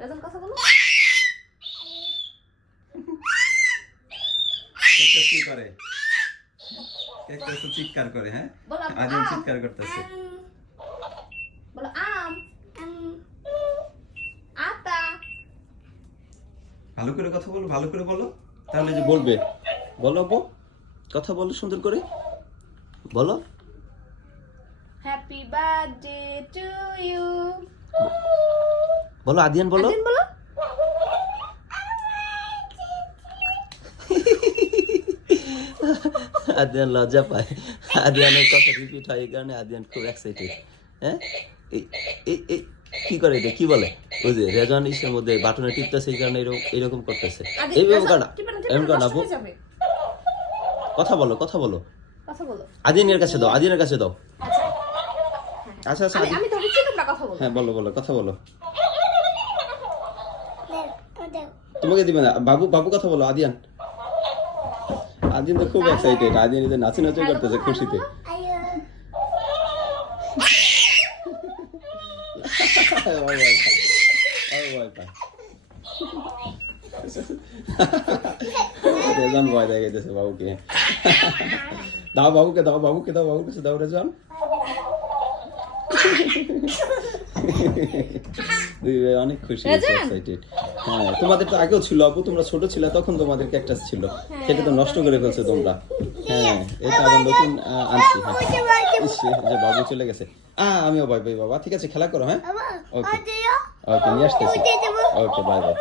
রাজন কথা বলো। কেকটা কি করে? কেকটা তো চিৎকার করে, হ্যাঁ? বলো আদিয়ান চিৎকার করতেছে। বলো আম। আতা। ভালো করে কথা বলো, ভালো করে বলো, তাহলে যে বলবে। বলো আপু, কথা বলো সুন্দর করে বলো। Happy birthday to you. বলো আদিয়ান বলো। আদিয়ান বলো। আদিয়ান লজ্জা পায়, আদিয়ানের কথা রিপিট হয়, এই কারণে আদিয়ান খুব এক্সাইটেড। হ্যাঁ, এই এই এই কি করে এটা, কি বলে? ওই যে রেজন ইসের মধ্যে বাটনে টিপতেছে, এই কারণে এরকম করতেছে। এইভাবে কর না, এরকম কর না আপু। কথা বলো, কথা বলো, কথা বলো। আদিয়ানের কাছে দাও, আদিয়ানের কাছে দাও। আচ্ছা আচ্ছা, আমি ধরেছি, তোমরা কথা বলো। হ্যাঁ বলো বলো, কথা বলো। তোমাকে দিবে না, বাবু, বাবু কথা বলো। আদিয়ান, আদিয়ান তো খুব এক্সাইটেড, আদিয়ান এদের নাচি নাচি করতেছে খুশিতে। রেজন ভয় দেখাইতেছে বাবুকে। দাও বাবুকে, দাও বাবুকে, দাও বাবুর কাছে দাও রেজন। অনেক খুশি, এক্সাইটেড। হ্যাঁ, তোমাদের তো আগেও ছিল আপু, তোমরা ছোট ছিল তখন তোমাদের ক্যাকটাস ছিল, সেটা তো নষ্ট করে ফেলছো তোমরা। হ্যাঁ, এটা আবার নতুন আনছি। হ্যাঁ, যে বাবু চলে গেছে। আমিও বাই বাই বাবা, ঠিক আছে খেলা করো। হ্যাঁ, ওকে ওকে, নিয়ে আসতেছি। ওকে, বাই বাই।